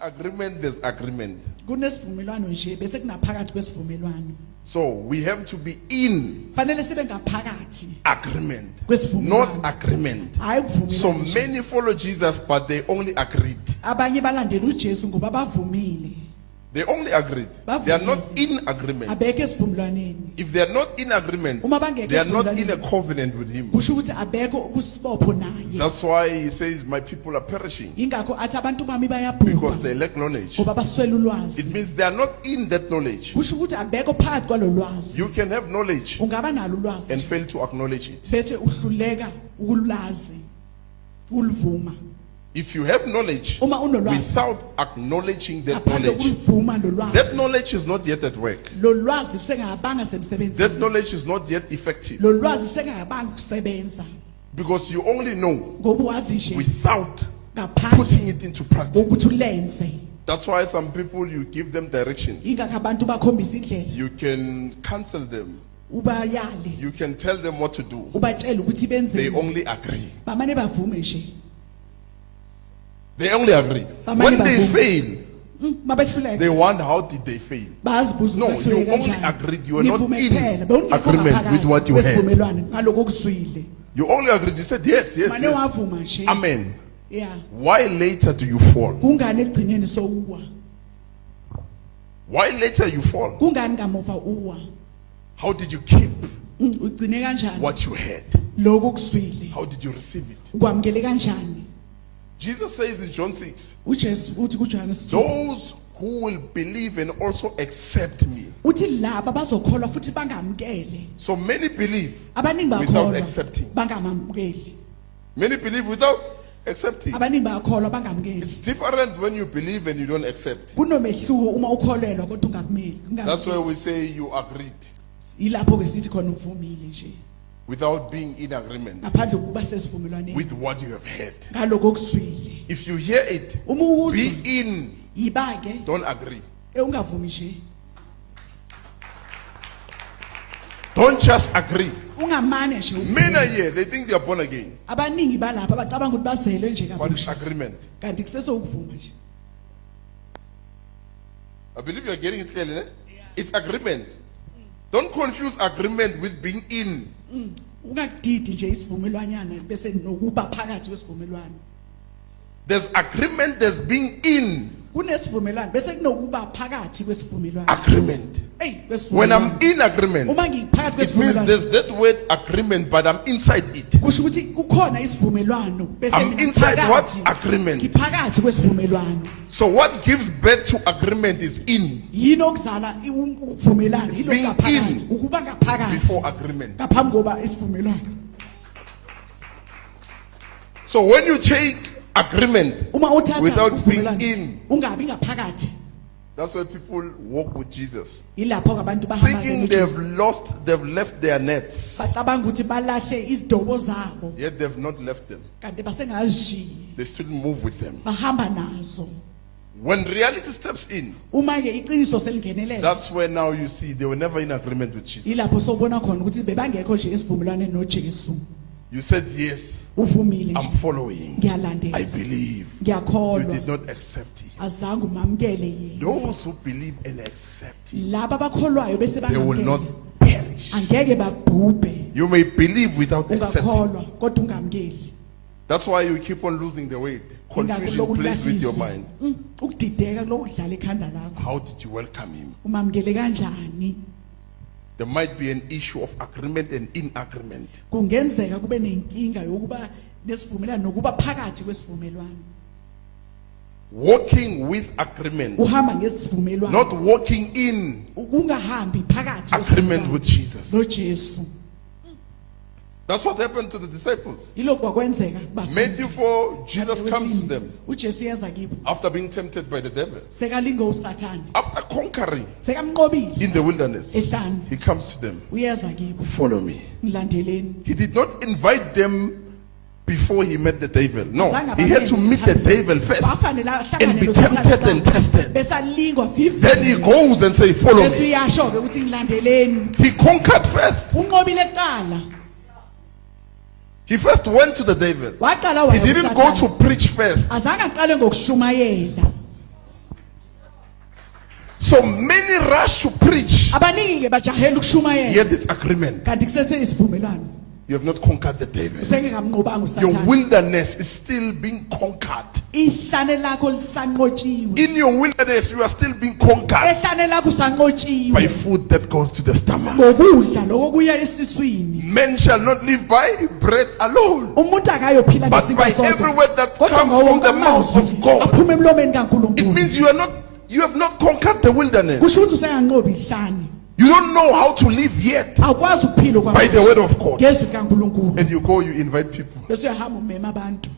agreement, there's agreement. Kunesivumelwano nje bese kunaphakathi kwesivumelwano. So we have to be in Fanele sibe ngaphakathi agreement, kwesivumelwano. not agreement. Hayi So kuvumelana nje. many follow Jesus, but they only agreed. Abanye balandela uJesu ngoba bavumile. They only agreed. They are not in agreement. Abeke esivumelwaneni. If they are not in agreement, Uma bangekho they are not in a esivumelwaneni, covenant with him. kusho ukuthi abekho kusibopho naye. That's why he says, my people are perishing Ingakho athi abantu bami because bayabhubha they lack knowledge. ngoba baswela ulwazi. It means they are not in that knowledge. Kusho ukuthi abekho phakathi kwalolwazi. You can have knowledge Ungaba nalo ulwazi and fail to acknowledge it. bethe uhluleka ukulazi. Ulvuma. If you have knowledge Uma unolwazi without acknowledging that aphandle knowledge, kulivuma lolwazi. that knowledge is not yet at work. Lolwazi sengabanga semsebenzi. That knowledge is not yet effective Lolwazi sengabanga ukusebenza. because you only know Ngoba wazi nje without ngaphandle putting it into practice. ukuthi ulenze. That's why some people, you give them directions. Ingakho abantu bakhombisa indlela. You can counsel them. Ubayale. You can tell them what to do. Ubatshela ukuthi They benze. only agree. Bamane bavume nje. They only agree. When they fail, Mabehluleka. they wonder how did they fail. Bazibuza No, ukuthi you behluleke only kanjani. agreed. You are not Nivume in kuphela, bewungekho agreement ngaphakathi with what you had. kwesivumelwano ngalokho okuswile. You only agreed. You said yes, yes, Mane yes. wavuma nje. Amen. Yeah. Why later do you fall? Kungani egcineni sowuwa? Why later you fall? Kungani kamuva uwa? How did you keep Ugcine kanjani? what you had? Lokho okuswile. How did you receive it? Ukwamukele kanjani? Jesus says in John 6, uJesu uthi kuJohane those who will believe and also accept me. uthi laba bazokholwa futhi bangamukele. So many believe Abaningi without bakholwa accepting. bangamamukeli. Many believe without accepting. Abaningi bakholwa bangamukeli. It's different when you believe and you don't accept. Kunomehluko uma ukholelwa kodwa ungakumeli. That's why we say you agreed Ilapho ke sithi khona uvumile nje. without being in agreement Ngaphandle kokuba sesivumelwaneni. with what you have heard. Ngalokho okuswile. If you hear it, Uma uzwa be in, ibake don't agree. ungavumi nje. Don't just agree. Ungamane nje. Many are here, they think they are born again. Abaningi balapha bacabanga ukuthi bazelwe nje But it's kabusha. agreement. Kanti kusesokuvuma nje. I believe you are getting it clearly. It's agreement. Don't confuse agreement with being in. Ungakudidi nje isivumelwanyana bese nokuba phakathi kwesivumelwano. There's agreement, there's being in Kunesivumelwano bese kunokuba phakathi kwesivumelwano. agreement. Hey, When I'm in agreement, uma ngiphakathi it means kwesivumelwano there's that word agreement, but I'm inside it. kusho ukuthi kukhona isivumelwano bese I'm inside what? ngiphakathi. Agreement. Ngiphakathi kwesivumelwano. So what gives birth to agreement is in Yini okuzala ukuvumelana yilo being ngaphakathi in ukuba ngaphakathi before agreement. ngaphambi koba isivumelwano. So when you take agreement Uma uthatha without being uvumelwano in, ungabi ngaphakathi. that's why people walk with Jesus, Yilapho abantu bahamba thinking they've left their nets, bacabanga ukuthi balahle izidobo zabo yet they've not left them. kanti basengazishiyi They still move with them. bahamba nazo. When reality steps in, Uma ke iqiniso selingenelela that's where now you see they were never in agreement with Jesus. yilapho sobona khona ukuthi bebangekho nje esivumelwaneni noJesu. You said, yes, Uvumile I'm nje following. I ngiyalandela believe. You ngiyakholwa did not accept him. azange umamukele yena. Those who believe and accept him, Laba abakholwayo bese they will not bangamukela perish. angeke babhubhe. You may believe without accepting. Ungakholwa kodwa ungamukeli. That's why you keep on losing the weight. Confusion plays with your mind. Ukudideka lokudlala ekhanda lakho. How did you welcome him? Umamukele kanjani? There might be an issue of agreement and in agreement. Kungenzeka kube nenkinga yokuba nesivumelwano nokuba phakathi kwesivumelwano. Walking with agreement, Uhamba ngesivumelwano. not walking in Ungahambi phakathi agreement with Jesus. noJesu. That's what happened to the disciples. Yilokho kwakwenzeka kubafundi. Matthew 4, Jesus comes to them uJesu yeza kibo. after being tempted by the devil. Sekalinga uSathane. After conquering Sekamnqobile. in the wilderness, Ehlane. he comes to them. Uyeza kibo. Follow me. Ngilandeleni. He did not invite them before he met the devil. No, he had to meet the devil first and be tempted and tested. Besalingwa 50. Then he goes and say, follow Bese me. uyasho ke ukuthi ngilandeleni. He conquered first. Unqobile kuqala. He first went to the devil. Waqala He waya didn't go to kuSathane. preach first. Azange aqale ngokushumayela. So many rush to preach, abaningi ke bajahela ukushumayela yet it's agreement. kanti kusese isivumelwano You have not conquered the devil. usengamnqobanga Your usathane wilderness is still being conquered. ihlane lakho lisanqotshiwe In your wilderness, you are still being conquered ehlane lakho by usanqotshiwe food that goes to the stomach. ngokudla lokuya esiswini Men shall not live by bread alone, umuntu akayophila but by ngesikho every sodwa word that kodwa comes from the mouth of God. aphuma emlomeni It kaNkulunkulu means you have not conquered the wilderness. kusho ukuthi usenganqobi ihlane You don't know how to live yet awukwazi ukuphila by the word of God. ngezwi kaNkulunkulu And you go, you invite people. bese uyahamba umema abantu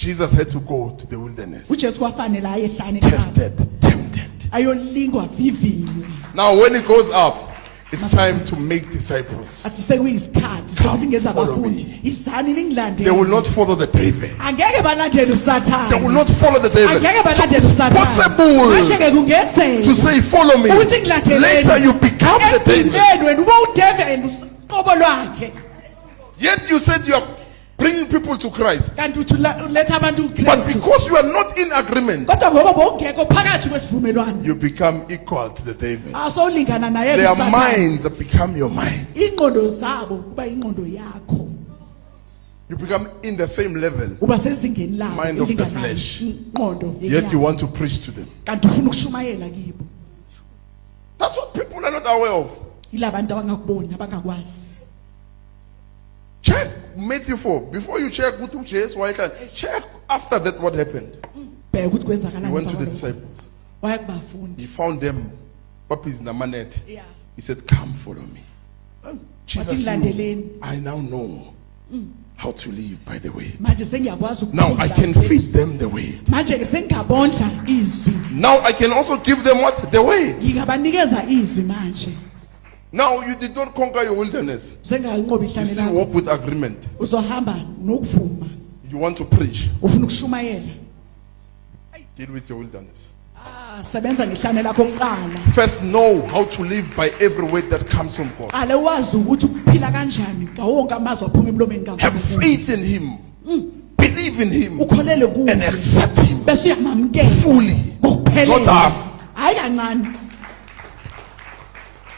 Jesus had to go to the wilderness. uJesu kwafanele aye ehlane ekhaya Tested, tempted. ayolingwa vivinywe Now when it goes up, it's time to make disciples. athi sekuyisikhathi sokuthi ngenza abafundi izani They will ningilandele not follow the devil. angeke balandele usathane They will not follow the devil. angeke balandele So it's usathane possible manje ke kungenzeka to say, follow me. ukuthi ngilandeleni Later you become the devil. egcineni wena ube udevil uqobo lwakhe Yet you said you are bringing people to Christ. kanti uthi uletha abantu But kuKristu because you are not in agreement, kodwa ngoba bowungekho phakathi kwesivumelwano you become equal to the devil. asowulingana naye Their usathane minds have become your mind. ingqondo zabo kuba ingqondo yakho You become in the same level. uba sezingeni labo Mind of the elinganayo. flesh. ingqondo Yet you yenyama. want to preach to them. kanti ufuna ukushumayela kibo That's what people are not aware of. yilabantu abangakuboni abangakwazi Check Matthew 4. Before you check who Jesus, why can check after that what happened. bheka ukuthi He kwenzakalani went to the emva kwalokho. disciples. waya He kubafundi found them. What is Namanet? Yeah. He said, come follow me. wathi Jesus ngilandeleni knew, I now know how to live by the way. manje sengiyakwazi Now I ukuphila can ngezwi. feed them the way. manje ke sengingabondla izwi Now I can also give them what? The way. ngingabanikeza izwi manje Now you did not conquer your wilderness. usengalinqobi You ihlane still lakho walk with agreement. uzohamba nokuvuma You want to preach. ufuna ukushumayela Deal with your wilderness. sebenza ngehlane lakho kuqala First know how to live by every word that comes from God. qale wazi ukuthi ukuphila kanjani ngawonke amazwi aphuma emlomeni Have kaNkulunkulu faith in Him. Believe in Him. ukholele kuye And accept Him bese uyamamkela fully. Not ngokuphelele half. hayi kancane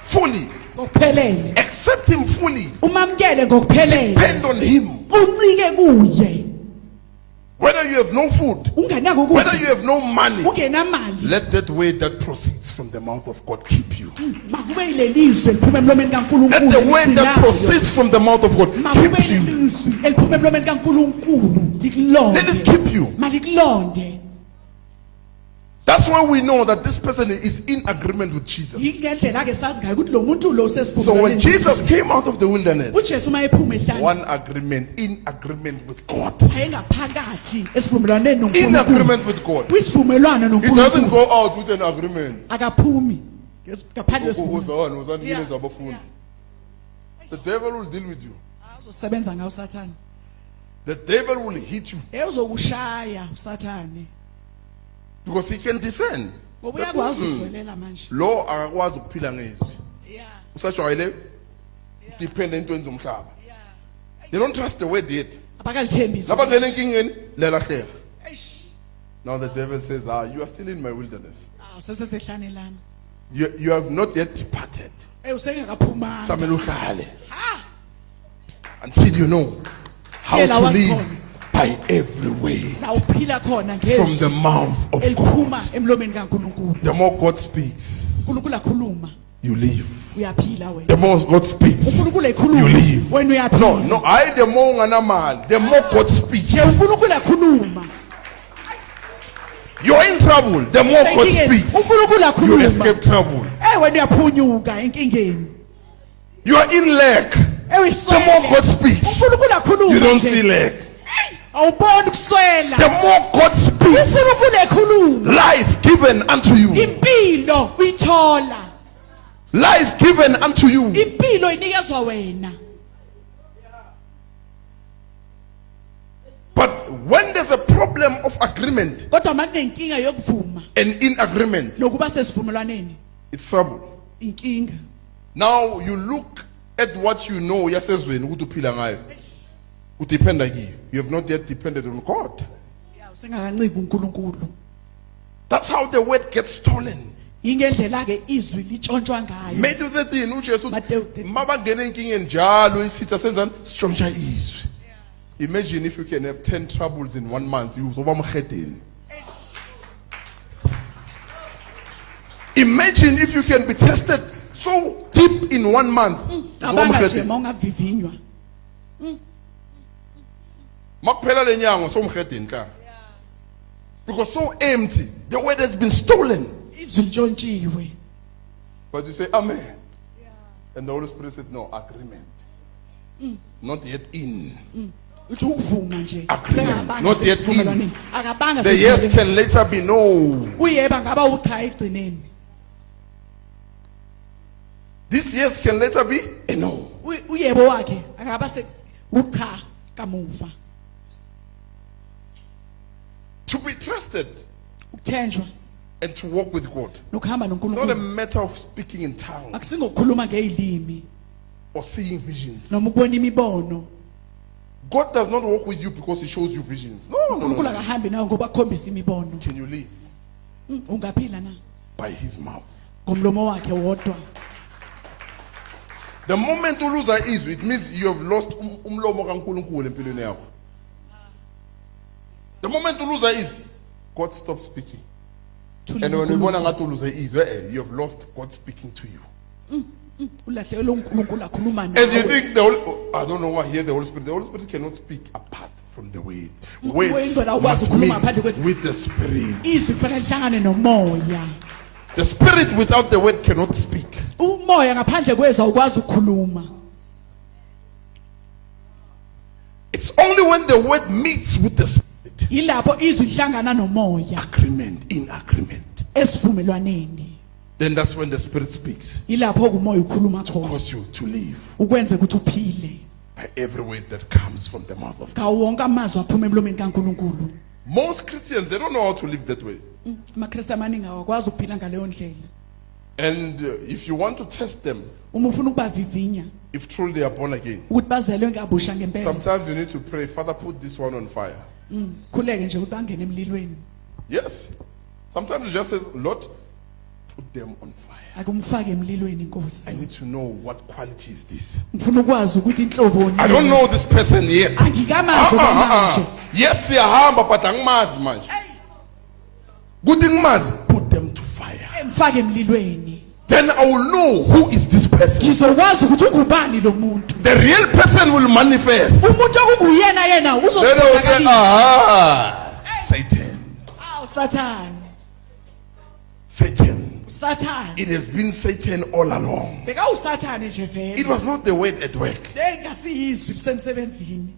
Fully. ngokuphelele Accept Him fully. umamkele ngokuphelele Depend on Him. uncike kuye Whether you have no food, ungenako whether ukudla you have no money, ungenamali let that word that proceeds from the mouth of God keep you. makube yilelizwi eliphuma emlomeni Let kaNkulunkulu the word that ligcinayo. proceeds from the mouth of God makube keep you. yilelizwi eliphuma emlomeni kaNkulunkulu Let it likulonde keep you. malikulonde That's why we know that this person is in agreement with Jesus. yingendlela ke sazi ngayo ukuthi lo muntu lo So when sesivumelane Jesus came out of the wilderness, uJesu mayephuma ehlane one agreement, in agreement with God. wayengaphakathi esivumelwaneni In noNkulunkulu agreement with God. kwisivumelwano He doesn't noNkulunkulu go out with an agreement. akaphumi ngaphandle kwesivumelwano Uzani, the devil will deal with you. uzosebenza ngawo usathane The devil will hit you uzokushaya usathane because he can discern. ngoba uyakwazi ukuzwelela manje Lo akakwazi ukuphila ngezwi. yeah Usajwayele depend entweni zomhlaba. They don't trust the word yet. abakalithembisi Nabangena enkingeni lelahleka. eish Now the devil says, you are still in my wilderness. usesehlane lami You have not yet departed. usengakaphumanga Samele uhlale ha until you know how Yela to wazi live khona. by every way la uphila khona from ngezwi the mouth of eliphuma God. emlomeni kaNkulunkulu The more God speaks, uNkulunkulu akhuluma you live. uyaphila wena The more God speaks, uNkulunkulu you ekhuluma live. wena No, uyaphila no, I the more unganamali, the more God speaks. nje uNkulunkulu ekhuluma You're in trouble, the more God Enkingeni, speaks. uNkulunkulu You akhuluma escape trouble. wena uyaphunyuka enkingeni You are in lack, the more God speaks. uNkulunkulu akhuluma You don't nje. see lack. awuboni kuswela The more God speaks, uNkulunkulu ekhuluma life given unto you, impilo uyithola life given unto you. impilo inikezwa wena But when there's a problem of agreement kodwa makunenkinga yokuvuma and in agreement, nokuba sesivumelwaneni it's trouble. inkinga Now you look at what you know yasezweni ukuthi uphila ngayo. Udependa kiyo. You have not yet depended on God. usengakanciki uNkulunkulu That's how the word gets stolen. ingendlela ke izwi litshontshwa ngayo. Matthew 13 uJesu Matthew 13. mabangena enkingeni njalo isitha senzani sitshontsha izwi. Imagine if you can have 10 troubles in 1 month, uzoba mkhedeni. Imagine if you can be tested so deep in 1 month. uzoba Abanga nje mkhedeni. mongavivinywa. Makuphela lenyanga so mkhedeni ka. Because so empty, the word has been stolen. Izwi litshontshiwe. But you say amen. And the Holy Spirit said no, agreement. Not yet in. Uthi ukuvuma nje. Agreement. Sengabanga Not yet sesivumelwaneni. in. Akabanga The yes sesivumelwaneni. can later be no. Uyeba ngaba ucha egcineni. This yes can later be a no. Uyebo wakhe akaba se ucha kamuva. To be trusted Ukuthenjwa and to walk with God. nokuhamba It's not a noNkulunkulu. matter of speaking in tongues Akusingokukhuluma ngezilimi or seeing visions. noma ukubona imibono. God does not walk with you because he shows you visions. No. uNkulunkulu akahambi nawe ngoba akhombisa imibono. Can you live Ungaphila na by his mouth? ngomlomo wakhe wodwa. The moment you lose izwi, it means you have lost umlomo kaNkulunkulu empilweni yakho. The moment you lose izwi, God stops speaking. And when you bona ngathi lose izwi, you have lost God speaking to you. Ulahlekelwe uNkulunkulu akhuluma And you nawe. think the Holy, I don't know why here the Holy Spirit cannot speak apart from the word. Words must meet with the Spirit. Izwi kufanele lihlangane nomoya. The Spirit without the word cannot speak. Umoya ngaphandle kwezwa ukwazi ukukhuluma. It's only when the word meets with the Spirit. Yilapho izwi lihlangana nomoya Agreement, in agreement. esivumelwaneni. Then that's when the Spirit speaks. Yilapho umoya ukhuluma khona. Cause you to live Ukwenze ukuthi uphile. by every word that comes from the mouth of God. Ngawo wonke amazwi aphuma emlomeni kaNkulunkulu. Most Christians, they don't know how to live that way. AmaKristu amaningi awakwazi ukuphila ngaleyo ndlela. And if you want to test them, Uma ufuna ukubavivinya if truly they are born again, ukuthi bazelwe ngabusha ngempela. sometimes you need to pray, Father, put this one on fire. Khuleke nje ukuthi bangene emlilweni. Yes. Sometimes you just say, Lord, put them on fire. Akumfake emlilweni Nkosi. I need to know what quality is this. Ngifuna ukwazi ukuthi inhlobo I don't know this person yet. Angikamazi manje. Yes, siyahamba but angimazi manje. Good thing mazi, put them to fire. Mfake emlilweni. Then I will know who is this person. Ngizokwazi ukuthi ungubani lo muntu. The real person will manifest. Umuntu okuyena yena Then I will say, uzokubalisa. aha, Satan. Aw Satan. Satan. Satan. It has been Satan all along. Beka uSathane nje vele. It was not the word at work. Engasi izwi lisemsebenzini.